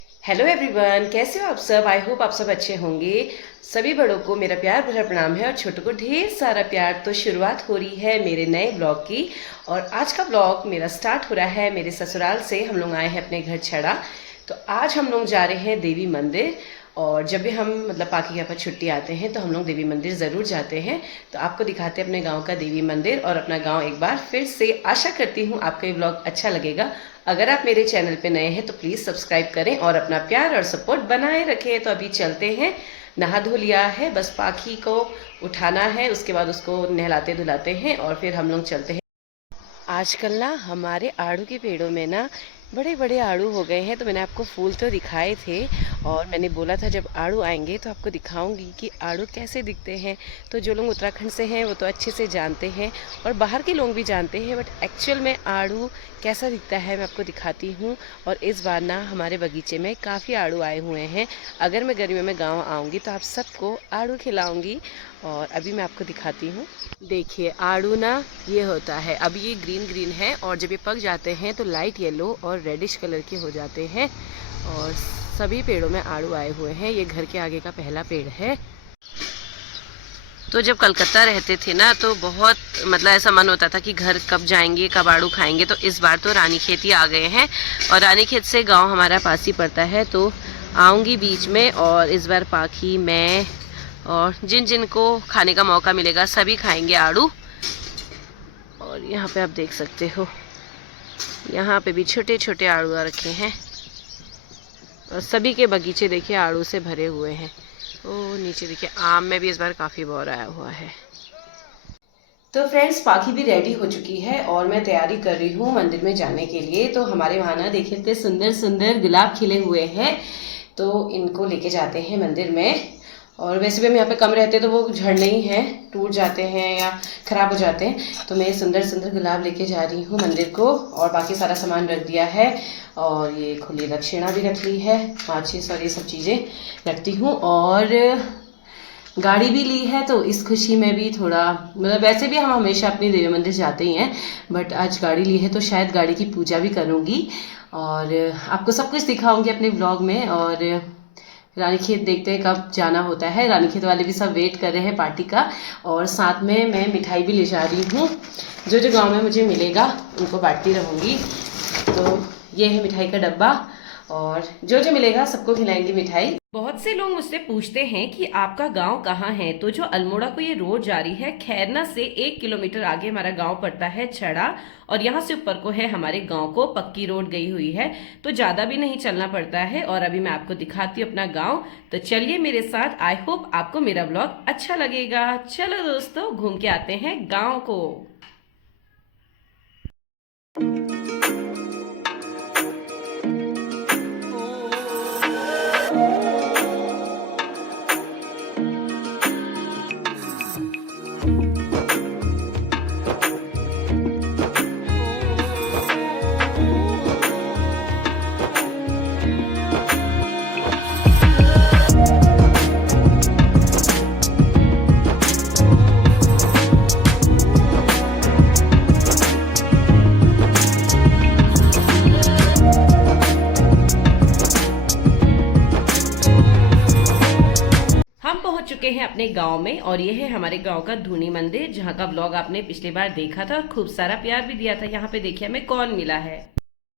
Hello everyone, कैसे हो आप सब। आई होप आप सब अच्छे होंगे। सभी बड़ों को मेरा प्यार भरा प्रणाम है और छोटों को ढेर सारा प्यार। तो शुरुआत हो रही है मेरे नए ब्लॉग की और आज का ब्लॉग मेरा स्टार्ट हो रहा है मेरे ससुराल से। हम लोग आए हैं अपने घर छड़ा। तो आज हम लोग जा रहे हैं देवी मंदिर और जब भी हम पाकी के यहाँ पर छुट्टी आते हैं तो हम लोग देवी मंदिर ज़रूर जाते हैं। तो आपको दिखाते हैं अपने गांव का देवी मंदिर और अपना गांव एक बार फिर से। आशा करती हूँ आपको ये ब्लॉग अच्छा लगेगा। अगर आप मेरे चैनल पे नए हैं तो प्लीज़ सब्सक्राइब करें और अपना प्यार और सपोर्ट बनाए रखें। तो अभी चलते हैं। नहा धो लिया है, बस पाखी को उठाना है, उसके बाद उसको नहलाते धुलाते हैं और फिर हम लोग चलते हैं। आजकल ना हमारे आड़ू के पेड़ों में ना बड़े बड़े आड़ू हो गए हैं। तो मैंने आपको फूल तो दिखाए थे और मैंने बोला था जब आड़ू आएंगे तो आपको दिखाऊंगी कि आड़ू कैसे दिखते हैं। तो जो लोग उत्तराखंड से हैं वो तो अच्छे से जानते हैं और बाहर के लोग भी जानते हैं, बट एक्चुअल में आड़ू कैसा दिखता है मैं आपको दिखाती हूँ। और इस बार ना हमारे बगीचे में काफ़ी आड़ू आए हुए हैं। अगर मैं गर्मियों में गाँव आऊँगी तो आप सबको आड़ू खिलाऊँगी और अभी मैं आपको दिखाती हूँ। देखिए आड़ू ना ये होता है, अभी ये ग्रीन ग्रीन है और जब ये पक जाते हैं तो लाइट येलो और रेडिश कलर के हो जाते हैं। और सभी पेड़ों में आड़ू आए हुए हैं। ये घर के आगे का पहला पेड़ है। तो जब कलकत्ता रहते थे ना तो बहुत ऐसा मन होता था कि घर कब जाएंगे, कब आड़ू खाएंगे। तो इस बार तो रानीखेत ही आ गए हैं और रानीखेत से गांव हमारा पास ही पड़ता है। तो आऊँगी बीच में और इस बार पाखी, मैं और जिन जिन को खाने का मौका मिलेगा सभी खाएंगे आड़ू। और यहाँ पे आप देख सकते हो, यहाँ पे भी छोटे छोटे आड़ू रखे हैं और सभी के बगीचे देखिए आड़ू से भरे हुए हैं। ओ नीचे देखिए आम में भी इस बार काफ़ी बौर आया हुआ है। तो फ्रेंड्स पाखी भी रेडी हो चुकी है और मैं तैयारी कर रही हूँ मंदिर में जाने के लिए। तो हमारे वहाँ ना देखिए इतने सुंदर सुंदर गुलाब खिले हुए हैं, तो इनको लेके जाते हैं मंदिर में। और वैसे भी हम यहाँ पे कम रहते हैं तो वो झड़ने ही हैं, टूट जाते हैं या ख़राब हो जाते हैं। तो मैं सुंदर सुंदर गुलाब लेके जा रही हूँ मंदिर को और बाकी सारा सामान रख दिया है। और ये खुली दक्षिणा भी रख ली है, माचिस और ये सब चीज़ें रखती हूँ। और गाड़ी भी ली है तो इस खुशी में भी थोड़ा वैसे भी हम हमेशा अपनी देवी मंदिर जाते ही हैं, बट आज गाड़ी ली है तो शायद गाड़ी की पूजा भी करूँगी और आपको सब कुछ दिखाऊंगी अपने ब्लॉग में। और रानीखेत देखते हैं कब जाना होता है। रानीखेत वाले भी सब वेट कर रहे हैं पार्टी का और साथ में मैं मिठाई भी ले जा रही हूँ। जो जो गांव में मुझे मिलेगा उनको बांटती रहूँगी। तो ये है मिठाई का डब्बा और जो जो मिलेगा सबको खिलाएंगी मिठाई। बहुत से लोग मुझसे पूछते हैं कि आपका गांव कहाँ है। तो जो अल्मोड़ा को ये रोड जा रही है, खैरना से 1 किलोमीटर आगे हमारा गांव पड़ता है छड़ा और यहाँ से ऊपर को है हमारे गांव को पक्की रोड गई हुई है। तो ज्यादा भी नहीं चलना पड़ता है और अभी मैं आपको दिखाती हूँ अपना गाँव। तो चलिए मेरे साथ। आई होप आपको मेरा ब्लॉग अच्छा लगेगा। चलो दोस्तों घूम के आते हैं गाँव को। हम पहुंच चुके हैं अपने गांव में और ये है हमारे गांव का धूनी मंदिर, जहां का ब्लॉग आपने पिछली बार देखा था। खूब सारा प्यार भी दिया था। यहाँ पे देखिए हमें कौन मिला है।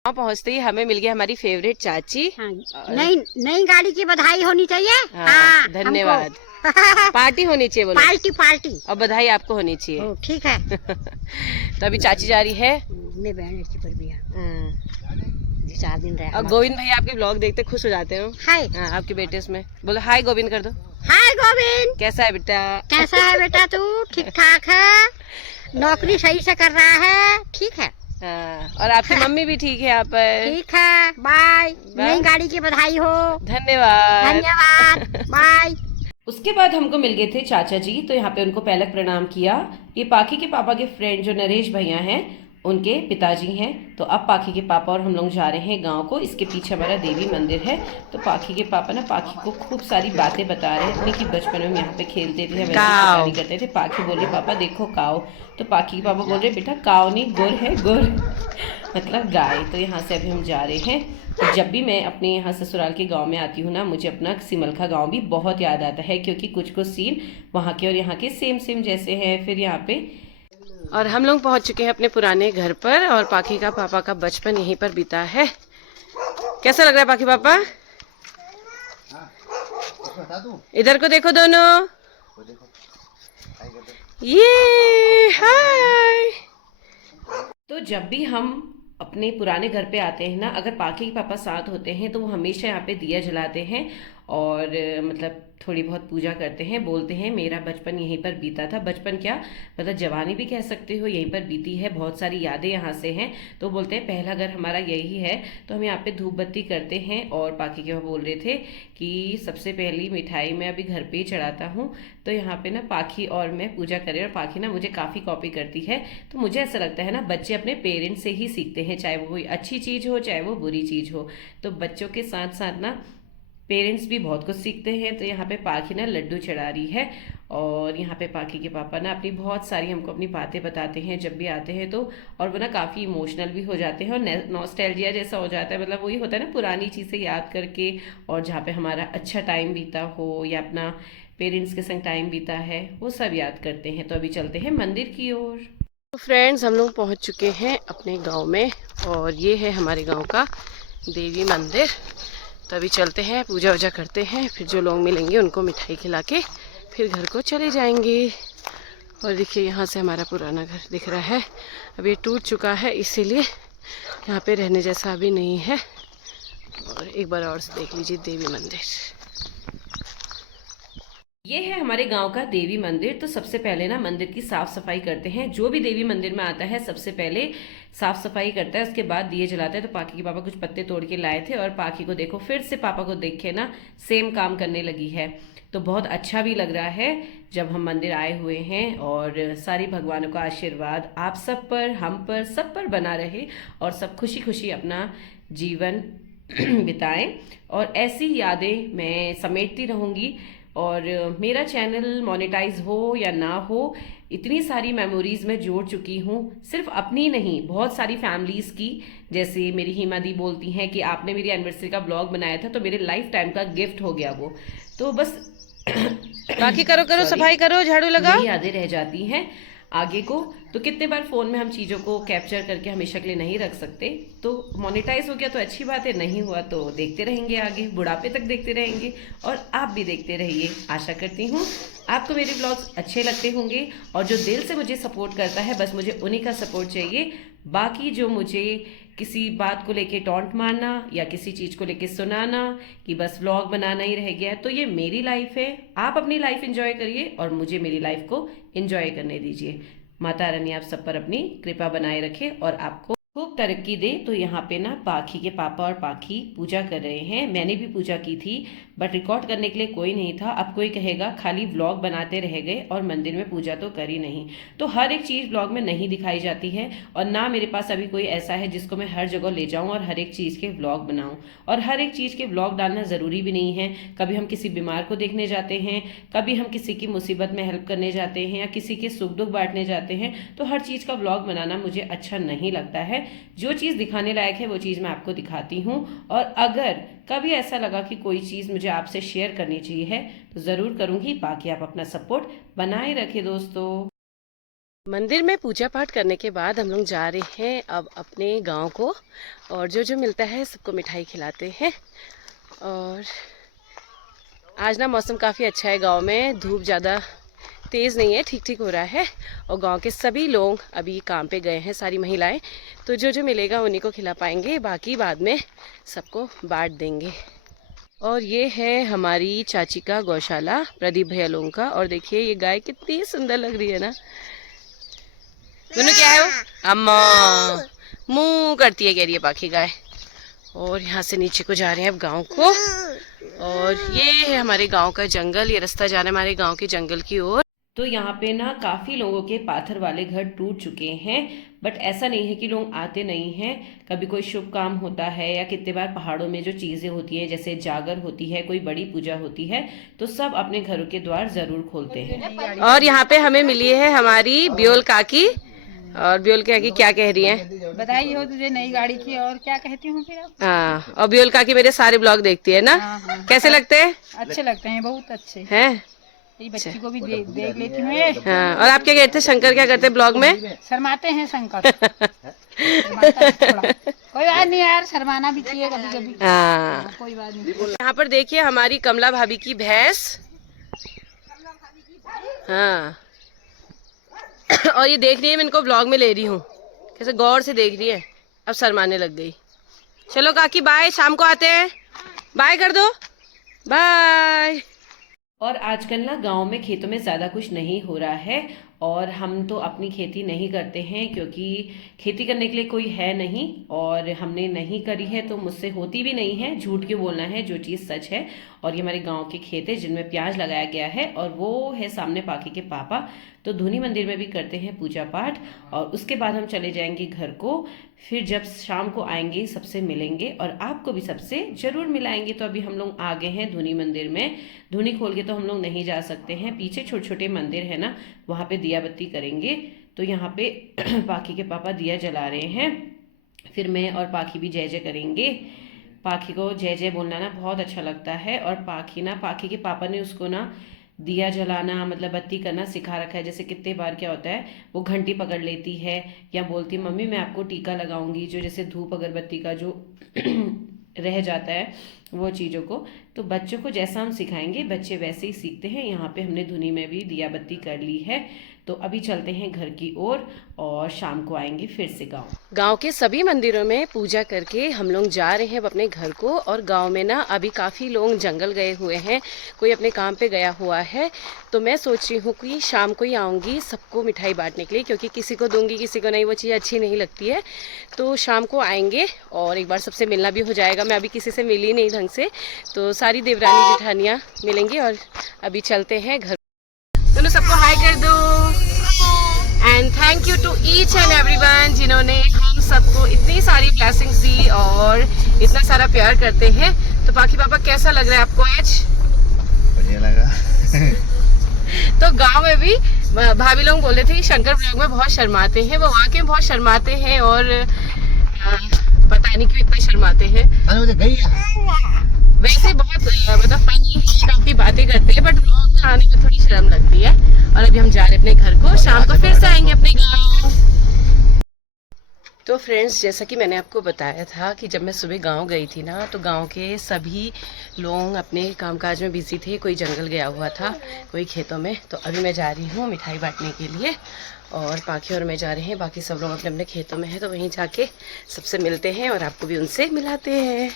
गांव पहुंचते ही हमें मिल गया हमारी फेवरेट चाची। हाँ, नई नई गाड़ी की बधाई होनी चाहिए। हाँ, धन्यवाद। पार्टी होनी चाहिए बोलो। पार्टी पार्टी और बधाई आपको होनी चाहिए। ठीक है। तो अभी चाची जा रही है। मैं बहन पर भी 4 दिन रहा। और गोविंद भाई आपके ब्लॉग देखते खुश हो जाते हो। हाय। आपके बेटे उसमें बोलो हाय गोविंद कर दो। हाय गोविंद, कैसा है बेटा? कैसा है बेटा तू? ठीक ठाक है, नौकरी सही से कर रहा है, ठीक है। और आपकी मम्मी भी ठीक है यहाँ पर? ठीक है। बाय। नई गाड़ी की बधाई हो। धन्यवाद। धन्यवाद। बाय। उसके बाद हमको मिल गए थे चाचा जी, तो यहाँ पे उनको पहले प्रणाम किया। ये पाखी के पापा के फ्रेंड जो नरेश भैया हैं उनके पिताजी हैं। तो अब पाखी के पापा और हम लोग जा रहे हैं गांव को। इसके पीछे हमारा देवी मंदिर है। तो पाखी के पापा ना पाखी को खूब सारी बातें बता रहे हैं अपनी कि बचपन में हम यहाँ पे खेलते थे, वैसे करते थे। पाखी बोल रही पापा देखो काव। तो पाखी के पापा बोल रहे बेटा काव नहीं गुर है, गुर मतलब गाय। तो यहाँ से अभी हम जा रहे हैं तो जब भी मैं अपने यहाँ ससुराल के गांव में आती हूँ ना, मुझे अपना सिमलखा गांव भी बहुत याद आता है, क्योंकि कुछ कुछ सीन वहाँ के और यहाँ के सेम सेम जैसे हैं। फिर यहाँ पे और हम लोग पहुँच चुके हैं अपने पुराने घर पर, और पाखी का पापा का बचपन यहीं पर बीता है। कैसा लग रहा है पाखी पापा? इधर को देखो दोनों, ये हाय। तो जब भी हम अपने पुराने घर पे आते हैं ना, अगर पाखी के पापा साथ होते हैं तो वो हमेशा यहाँ पे दिया जलाते हैं और मतलब थोड़ी बहुत पूजा करते हैं। बोलते हैं मेरा बचपन यहीं पर बीता था। बचपन क्या, मतलब जवानी भी कह सकते हो, यहीं पर बीती है। बहुत सारी यादें यहाँ से हैं। तो बोलते हैं पहला घर हमारा यही है। तो हम यहाँ पे धूप बत्ती करते हैं। और पाखी के पापा बोल रहे थे कि सबसे पहली मिठाई मैं अभी घर पे ही चढ़ाता हूँ। तो यहाँ पे ना पाखी और मैं पूजा करें, और पाखी ना मुझे काफ़ी कॉपी करती है। तो मुझे ऐसा लगता है ना, बच्चे अपने पेरेंट्स से ही सीखते हैं, चाहे वो कोई अच्छी चीज़ हो चाहे वो बुरी चीज़ हो। तो बच्चों के साथ साथ ना पेरेंट्स भी बहुत कुछ सीखते हैं। तो यहाँ पे पाखी ना लड्डू चढ़ा रही है, और यहाँ पे पाखी के पापा ना अपनी बहुत सारी हमको अपनी बातें बताते हैं जब भी आते हैं तो। और वो ना काफ़ी इमोशनल भी हो जाते हैं, और नॉस्टैल्जिया जैसा हो जाता है। मतलब वही होता है ना, पुरानी चीज़ें याद करके, और जहाँ पे हमारा अच्छा टाइम बीता हो या अपना पेरेंट्स के संग टाइम बीता है, वो सब याद करते हैं। तो अभी चलते हैं मंदिर की ओर। तो फ्रेंड्स, हम लोग पहुँच चुके हैं अपने गाँव में, और ये है हमारे गाँव का देवी मंदिर। तो अभी चलते हैं, पूजा वूजा करते हैं, फिर जो लोग मिलेंगे उनको मिठाई खिला के फिर घर को चले जाएंगे। और देखिए यहाँ से हमारा पुराना घर दिख रहा है। अब ये टूट चुका है, इसीलिए यहाँ पे रहने जैसा अभी नहीं है। और एक बार और देख लीजिए देवी मंदिर। ये है हमारे गांव का देवी मंदिर। तो सबसे पहले ना मंदिर की साफ सफाई करते हैं। जो भी देवी मंदिर में आता है सबसे पहले साफ सफाई करता है, उसके बाद दिए जलाता है। तो पाखी के पापा कुछ पत्ते तोड़ के लाए थे, और पाखी को देखो फिर से पापा को देख के ना सेम काम करने लगी है। तो बहुत अच्छा भी लग रहा है जब हम मंदिर आए हुए हैं। और सारी भगवानों का आशीर्वाद आप सब पर, हम पर, सब पर बना रहे, और सब खुशी खुशी अपना जीवन बिताएं। और ऐसी यादें मैं समेटती रहूंगी। और मेरा चैनल मोनेटाइज हो या ना हो, इतनी सारी मेमोरीज मैं जोड़ चुकी हूँ, सिर्फ अपनी नहीं, बहुत सारी फैमिलीज की। जैसे मेरी हिमा दी बोलती हैं कि आपने मेरी एनिवर्सरी का ब्लॉग बनाया था, तो मेरे लाइफ टाइम का गिफ्ट हो गया वो। तो बस बाकी करो सफाई करो, झाड़ू लगाओ, यही यादें रह जाती हैं आगे को। तो कितने बार फोन में हम चीज़ों को कैप्चर करके हमेशा के लिए नहीं रख सकते। तो मोनेटाइज हो गया तो अच्छी बात है, नहीं हुआ तो देखते रहेंगे, आगे बुढ़ापे तक देखते रहेंगे। और आप भी देखते रहिए। आशा करती हूँ आपको मेरे ब्लॉग्स अच्छे लगते होंगे, और जो दिल से मुझे सपोर्ट करता है, बस मुझे उन्हीं का सपोर्ट चाहिए। बाकी जो मुझे किसी बात को लेके टॉन्ट मारना या किसी चीज़ को लेके सुनाना कि बस व्लॉग बनाना ही रह गया है, तो ये मेरी लाइफ है। आप अपनी लाइफ एंजॉय करिए और मुझे मेरी लाइफ को एंजॉय करने दीजिए। माता रानी आप सब पर अपनी कृपा बनाए रखे और आपको खूब तरक्की दे। तो यहाँ पे ना पाखी के पापा और पाखी पूजा कर रहे हैं। मैंने भी पूजा की थी, बट रिकॉर्ड करने के लिए कोई नहीं था। अब कोई कहेगा खाली व्लॉग बनाते रह गए और मंदिर में पूजा तो करी नहीं। तो हर एक चीज़ व्लॉग में नहीं दिखाई जाती है, और ना मेरे पास अभी कोई ऐसा है जिसको मैं हर जगह ले जाऊँ और हर एक चीज़ के व्लॉग बनाऊँ। और हर एक चीज़ के व्लॉग डालना ज़रूरी भी नहीं है। कभी हम किसी बीमार को देखने जाते हैं, कभी हम किसी की मुसीबत में हेल्प करने जाते हैं, या किसी के सुख दुख बांटने जाते हैं, तो हर चीज़ का व्लॉग बनाना मुझे अच्छा नहीं लगता है। जो चीज़ दिखाने लायक है वो चीज़ मैं आपको दिखाती हूँ। और अगर कभी ऐसा लगा कि कोई चीज़ मुझे आपसे शेयर करनी चाहिए है तो ज़रूर करूँगी। बाकी आप अपना सपोर्ट बनाए रखें दोस्तों। मंदिर में पूजा पाठ करने के बाद हम लोग जा रहे हैं अब अपने गांव को, और जो जो मिलता है सबको मिठाई खिलाते हैं। और आज ना मौसम काफ़ी अच्छा है गांव में, धूप ज़्यादा तेज़ नहीं है, ठीक ठीक हो रहा है। और गांव के सभी लोग अभी काम पे गए हैं, सारी महिलाएं। तो जो जो मिलेगा उन्हीं को खिला पाएंगे, बाकी बाद में सबको बांट देंगे। और ये है हमारी चाची का गौशाला, प्रदीप भैया लोगों का। और देखिए ये गाय कितनी सुंदर लग रही है ना। दोनों क्या है वो? अम्मा मुँह करती है, कह रही है पाखी गाय। और यहाँ से नीचे को जा रहे हैं अब गाँव को। और ये है हमारे गाँव का जंगल, ये रास्ता जा रहा है हमारे गाँव के जंगल की ओर। तो यहाँ पे ना काफ़ी लोगों के पाथर वाले घर टूट चुके हैं, बट ऐसा नहीं है कि लोग आते नहीं हैं। कभी कोई शुभ काम होता है, या कितने बार पहाड़ों में जो चीज़ें होती हैं, जैसे जागर होती है, कोई बड़ी पूजा होती है, तो सब अपने घरों के द्वार ज़रूर खोलते हैं। और यहाँ पे हमें मिली है हमारी ब्योल काकी, और ब्योल काकी क्या कह रही हैं? बधाई हो तुझे नई गाड़ी की। और क्या कहती हूँ फिर अब? हाँ, और ब्योल काकी मेरे सारे ब्लॉग देखती है ना। हाँ, हाँ। कैसे लगते हैं? अच्छे लगते हैं, बहुत अच्छे हैं? ये बच्ची को भी देख लेती हूँ ये। हाँ, और आप क्या कहते हैं? शंकर क्या करते हैं ब्लॉग में? शर्माते हैं शंकर। शर्माता है थोड़ा। कोई बात नहीं यार, शर्माना भी चाहिए कभी कभी। हाँ, कोई बात नहीं। यहाँ पर देखिए हमारी कमला भाभी की भैंस। हाँ, और ये देख रही है, मैं इनको ब्लॉग में ले रही हूँ, कैसे गौर से देख रही है। अब शर्माने लग गई। चलो काकी बाय, शाम को आते हैं। बाय कर दो, बाय। और आजकल ना गांव में खेतों में ज़्यादा कुछ नहीं हो रहा है, और हम तो अपनी खेती नहीं करते हैं क्योंकि खेती करने के लिए कोई है नहीं, और हमने नहीं करी है तो मुझसे होती भी नहीं है। झूठ क्यों बोलना है, जो चीज़ सच है। और ये हमारे गांव के खेत है जिनमें प्याज लगाया गया है, और वो है सामने पाकी के पापा। तो धुनी मंदिर में भी करते हैं पूजा पाठ, और उसके बाद हम चले जाएंगे घर को। फिर जब शाम को आएंगे सबसे मिलेंगे, और आपको भी सबसे जरूर मिलाएंगे। तो अभी हम लोग आ गए हैं धुनी मंदिर में। धुनी खोल के तो हम लोग नहीं जा सकते हैं, पीछे छोटे छोटे मंदिर है ना, वहाँ पे दिया बत्ती करेंगे। तो यहाँ पे पाखी के पापा दिया जला रहे हैं, फिर मैं और पाखी भी जय जय करेंगे। पाखी को जय जय बोलना ना बहुत अच्छा लगता है, और पाखी के पापा ने उसको ना दिया जलाना मतलब बत्ती करना सिखा रखा है। जैसे कितने बार क्या होता है, वो घंटी पकड़ लेती है या बोलती मम्मी मैं आपको टीका लगाऊंगी, जो जैसे धूप अगरबत्ती का जो रह जाता है वो चीज़ों को। तो बच्चों को जैसा हम सिखाएंगे बच्चे वैसे ही सीखते हैं। यहाँ पे हमने धुनी में भी दिया बत्ती कर ली है, तो अभी चलते हैं घर की ओर, और शाम को आएंगे फिर से गांव के सभी मंदिरों में पूजा करके हम लोग जा रहे हैं अपने घर को। और गांव में ना अभी काफ़ी लोग जंगल गए हुए हैं, कोई अपने काम पे गया हुआ है। तो मैं सोच रही हूँ कि शाम को ही आऊँगी सबको मिठाई बांटने के लिए, क्योंकि किसी को दूंगी किसी को नहीं, वो चीज़ अच्छी नहीं लगती है। तो शाम को आएंगे और एक बार सबसे मिलना भी हो जाएगा। मैं अभी किसी से मिली नहीं ढंग से, तो सारी देवरानी जेठानियाँ मिलेंगी। और अभी चलते हैं घर। दोनों सबको हाय कर दो। And thank you to each and everyone जिन्होंने हम सबको इतनी सारी ब्लेसिंग्स दी और इतना सारा प्यार करते हैं। तो पाखी पापा कैसा लग रहा है आपको आज? बढ़िया लगा। तो गांव में भी भाभी लोग बोल रहे थे कि शंकर ब्लॉग में बहुत शर्माते हैं। वो वाकई में बहुत शर्माते हैं, और पता नहीं क्यों इतना शर्माते हैं। मुझे गई वैसे बहुत मतलब फनी है, काफी बातें करते हैं, बट ब्लॉग में आने में थोड़ी शर्म लगती है। और अभी हम जा रहे हैं अपने घर को, शाम को फिर से आएंगे अपने गांव। तो फ्रेंड्स, जैसा कि मैंने आपको बताया था कि जब मैं सुबह गांव गई थी ना, तो गांव के सभी लोग अपने कामकाज में बिजी थे। कोई जंगल गया हुआ था, कोई खेतों में। तो अभी मैं जा रही हूँ मिठाई बांटने के लिए, और पाखी और मैं जा रहे हैं। बाकी सब लोग अपने अपने खेतों में हैं, तो वहीं जाके सबसे मिलते हैं और आपको भी उनसे मिलाते हैं।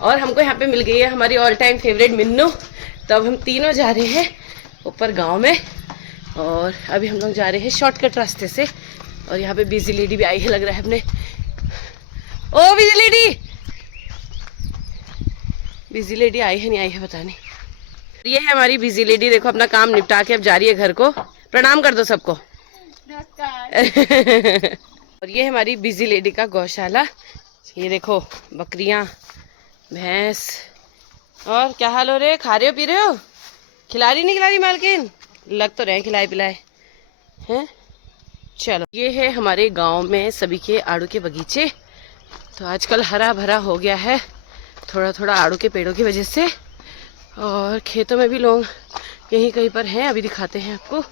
और हमको यहाँ पे मिल गई है हमारी ऑल टाइम फेवरेट मिन्नू। तो अब हम तीनों जा रहे हैं ऊपर गांव में, और अभी हम लोग जा रहे हैं शॉर्टकट रास्ते से। और यहाँ पे बिजी लेडी भी आई है लग रहा है अपने। ओ बिजी लेडी, बिजी लेडी आई है नहीं आई है पता नहीं। ये है हमारी बिजी लेडी, देखो अपना काम निपटा के अब जा रही है घर को। प्रणाम कर दो सबको। और ये हमारी बिजी लेडी का गौशाला। ये देखो बकरियां, भैंस। और क्या हाल हो रहे, खा रहे हो पी रहे हो? खिला रही नहीं खिला रही मालकिन? लग तो रहे खिलाए पिलाए हैं। चलो, ये है हमारे गांव में सभी के आड़ू के बगीचे। तो आजकल हरा भरा हो गया है थोड़ा थोड़ा आड़ू के पेड़ों की वजह से, और खेतों में भी लोग यहीं कहीं पर हैं, अभी दिखाते हैं आपको।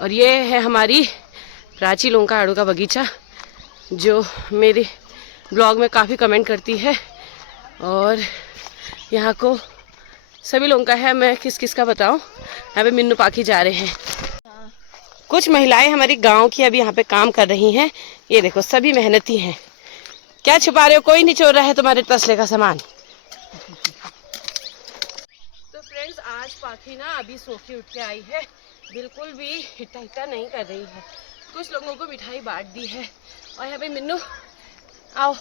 और ये है हमारी प्राची लोगों का आड़ू का बगीचा, जो मेरे ब्लॉग में काफ़ी कमेंट करती है। और यहाँ को सभी लोगों का है, मैं किस किस का बताऊँ। यहाँ पे मिन्नू पाखी जा रहे हैं। कुछ महिलाएं हमारी गांव की अभी यहाँ पे काम कर रही हैं। ये देखो सभी मेहनती हैं। क्या छुपा रहे हो, कोई नहीं चोर रहा है तुम्हारे तसले का सामान। तो फ्रेंड्स, आज पाखी ना अभी सो के उठ के आई है, बिल्कुल भी हिट्टा हिट्टा नहीं कर रही है। कुछ लोगों को मिठाई बांट दी है। और यहाँ पे मिन्नू आओ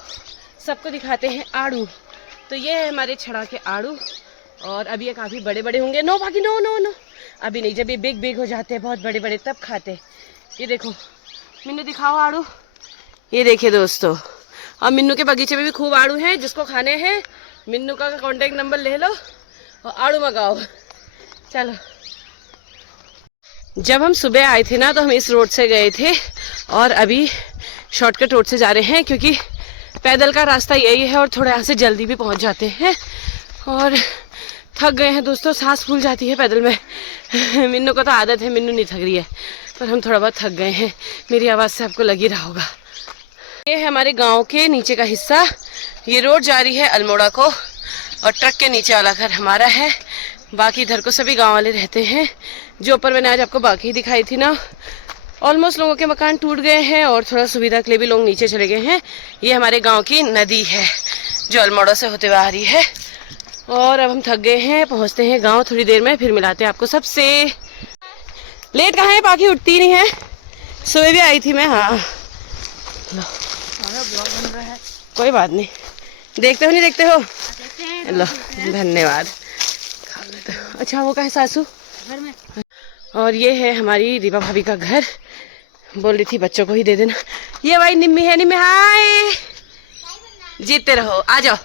सबको दिखाते हैं आड़ू। तो ये है हमारे छड़ा के आड़ू, और अभी ये काफ़ी बड़े बड़े होंगे। नो बाकी नो नो नो, अभी नहीं, जब ये बिग बिग हो जाते हैं बहुत बड़े बड़े तब खाते। ये देखो मिन्नू दिखाओ आड़ू। ये देखिए दोस्तों, अब मिन्नू के बगीचे में भी खूब आड़ू हैं। जिसको खाने हैं मिन्नू का कॉन्टेक्ट नंबर ले लो और आड़ू मंगाओ। चलो, जब हम सुबह आए थे ना तो हम इस रोड से गए थे और अभी शॉर्टकट रोड से जा रहे हैं क्योंकि पैदल का रास्ता यही है और थोड़ा यहाँ से जल्दी भी पहुँच जाते हैं। और थक गए हैं दोस्तों, सांस फूल जाती है पैदल में। मिन्नू को तो आदत है, मिन्नू नहीं थक रही है, पर हम थोड़ा बहुत थक गए हैं। मेरी आवाज़ से आपको लग ही रहा होगा। ये है हमारे गांव के नीचे का हिस्सा। ये रोड जा रही है अल्मोड़ा को और ट्रक के नीचे वाला घर हमारा है। बाकी इधर को सभी गांव वाले रहते हैं। जो ऊपर मैंने आज आपको बाकी दिखाई थी ना, ऑलमोस्ट लोगों के मकान टूट गए हैं और थोड़ा सुविधा के लिए भी लोग नीचे चले गए हैं। ये हमारे गांव की नदी है जो अल्मोड़ा से होते हुए आ रही है। और अब हम थक गए हैं, पहुंचते हैं गांव थोड़ी देर में, फिर मिलाते हैं आपको सबसे। लेट कहाँ है, पाखी उठती नहीं है। सुबह भी आई थी मैं। हाँ कोई बात नहीं, देखते हो नहीं देखते हो, लो धन्यवाद। अच्छा वो कहाँ है सासू? घर में। और ये है हमारी दीपा भाभी का घर। बोल रही थी बच्चों को ही दे देना। ये भाई निम्मी है। निम्मी हाय, जीतते रहो, आ जाओ।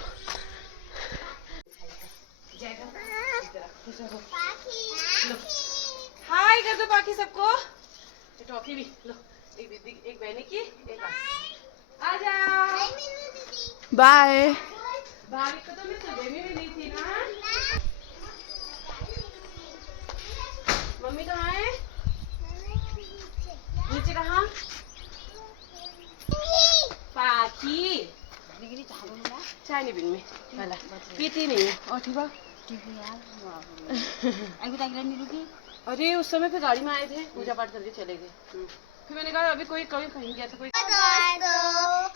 हाय कर दो बाकी सबको। टॉफी भी लो, एक बहने की, एक आ जाओ। बाय। भाभी को तो मैं सुबह में मिली थी ना। मम्मी कहाँ है? नीचे कहाँ? पाखी चाय नहीं बिन में वाला पीती नहीं है। और ठीक है। अरे उस समय फिर गाड़ी में आए थे, पूजा पाठ करके चले गए। फिर मैंने कहा अभी कोई कभी कहीं गया था कोई।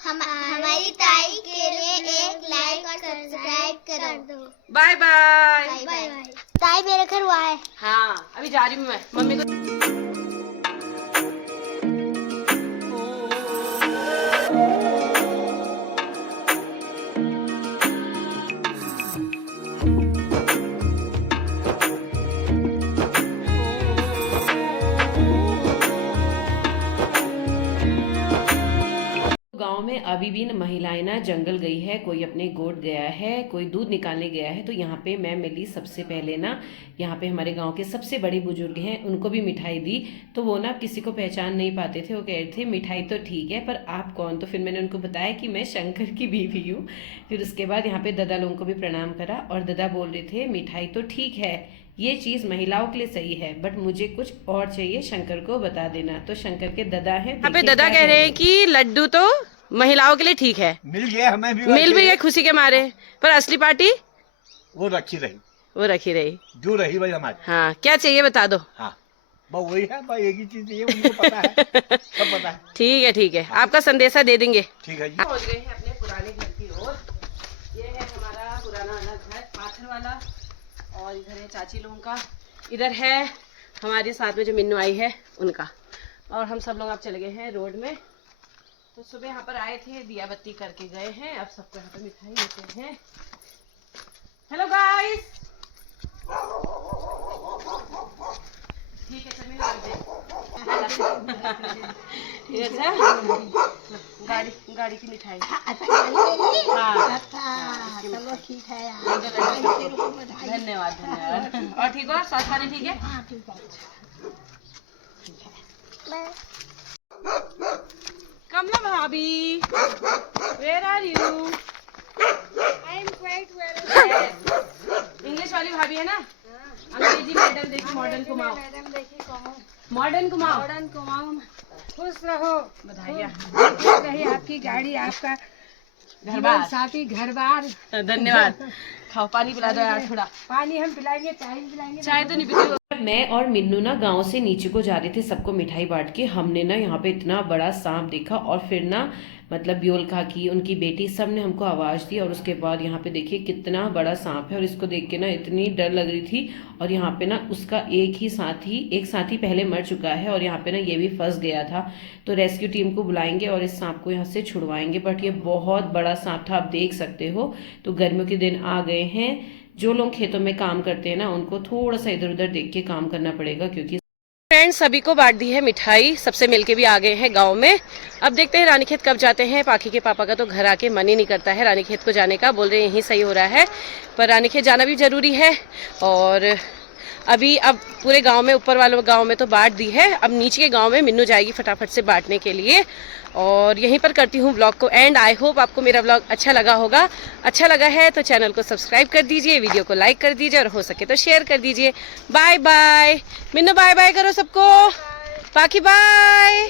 हमारी ताई के लिए एक लाइक और सब्सक्राइब कर दो। Bye bye. Bye bye. ताई मेरे घर हुआ है। हाँ अभी जा रही हूँ मैं मम्मी को। गांव में अभी भी महिलाएं ना जंगल गई है, कोई अपने गोट गया है, कोई दूध निकालने गया है। तो यहाँ पे मैं मिली सबसे पहले ना, यहाँ पे हमारे गांव के सबसे बड़े बुजुर्ग हैं, उनको भी मिठाई दी। तो वो ना किसी को पहचान नहीं पाते थे, वो कह रहे थे मिठाई तो ठीक है पर आप कौन? तो फिर मैंने उनको बताया कि मैं शंकर की बीवी हूँ। फिर उसके बाद यहाँ पे दादा लोगों को भी प्रणाम करा और दादा बोल रहे थे मिठाई तो ठीक है, ये चीज महिलाओं के लिए सही है, बट मुझे कुछ और चाहिए, शंकर को बता देना। तो शंकर के दादा है। यहाँ पे दादा कह रहे हैं कि लड्डू तो महिलाओं के लिए ठीक है, मिल गया हमें भी, मिल भी गए खुशी के मारे, पर असली पार्टी वो रखी रही, वो रखी रही जो रही भाई हमारी। हाँ क्या चाहिए बता दो। हाँ बस वही है, बस एक ही चीज चाहिए, उनको पता है, सब पता है। ठीक है ठीक है, आपका संदेशा दे देंगे। ठीक है जी। पहुंच गए हैं अपने पुराने घर की ओर। ये है हमारा पुराना वाला घर, पाथर वाला। और इधर है चाची लोगों का, इधर है हमारे साथ में जो मिन्नू आई है उनका। और हम सब लोग अब चले गए हैं रोड में। तो सुबह यहाँ पर आए थे, दिया बत्ती करके गए हैं। अब सबको यहाँ पर मिठाई देते हैं। हेलो गाइस, ठीक है चलिए गाड़ी की मिठाई। हाँ चलो ठीक है। धन्यवाद धन्यवाद। और ठीक हो, स्वास्थ्य पानी ठीक है? हाँ ठीक है। कमला भाभी, where are you? I am quite well. English वाली भाभी है ना? अंग्रेजी मैडम देखी, modern Kumaon. Modern Kumaon. Modern Kumaon. खुश रहो, बधाइयाँ। रही आपकी गाड़ी, आपका घर बार साथी घर बार। धन्यवाद। खाओ पानी पिला दो यार थोड़ा। पानी हम पिलाएंगे, चाय भी पिलाएंगे। चाय तो नहीं पीती। मैं और मिन्नू ना गांव से नीचे को जा रहे थे सबको मिठाई बांट के। हमने ना यहाँ पे इतना बड़ा सांप देखा और फिर ना मतलब ब्योल काकी, उनकी बेटी, सब ने हमको आवाज दी। और उसके बाद यहाँ पे देखिए कितना बड़ा सांप है और इसको देख के ना इतनी डर लग रही थी। और यहाँ पे ना उसका एक साथी पहले मर चुका है और यहाँ पे ना ये भी फंस गया था। तो रेस्क्यू टीम को बुलाएंगे और इस सांप को यहाँ से छुड़वाएंगे। बट ये बहुत बड़ा सांप था, आप देख सकते हो। तो गर्मियों के दिन आ गए हैं, जो लोग खेतों में काम करते हैं ना उनको थोड़ा सा इधर उधर देख के काम करना पड़ेगा। क्योंकि फ्रेंड्स सभी को बांट दी है मिठाई, सबसे मिलके भी आ गए हैं गांव में। अब देखते हैं रानीखेत कब जाते हैं। पाखी के पापा का तो घर आके मन ही नहीं करता है रानीखेत को जाने का, बोल रहे हैं यहीं सही हो रहा है, पर रानीखेत जाना भी जरूरी है। और अभी अब पूरे गांव में, ऊपर वालों गांव में तो बांट दी है, अब नीचे के गांव में मिन्नू जाएगी फटाफट से बांटने के लिए। और यहीं पर करती हूँ ब्लॉग को एंड। आई होप आपको मेरा ब्लॉग अच्छा लगा होगा। अच्छा लगा है तो चैनल को सब्सक्राइब कर दीजिए, वीडियो को लाइक कर दीजिए और हो सके तो शेयर कर दीजिए। Bye bye Minnu, bye bye करो सबको। पाखी बाय,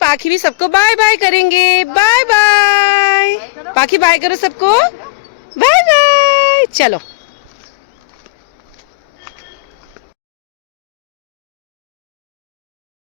पाखी भी सबको बाय बाय करेंगे। बाय बाय पाखी, बाय करो सबको। Bye bye. चलो।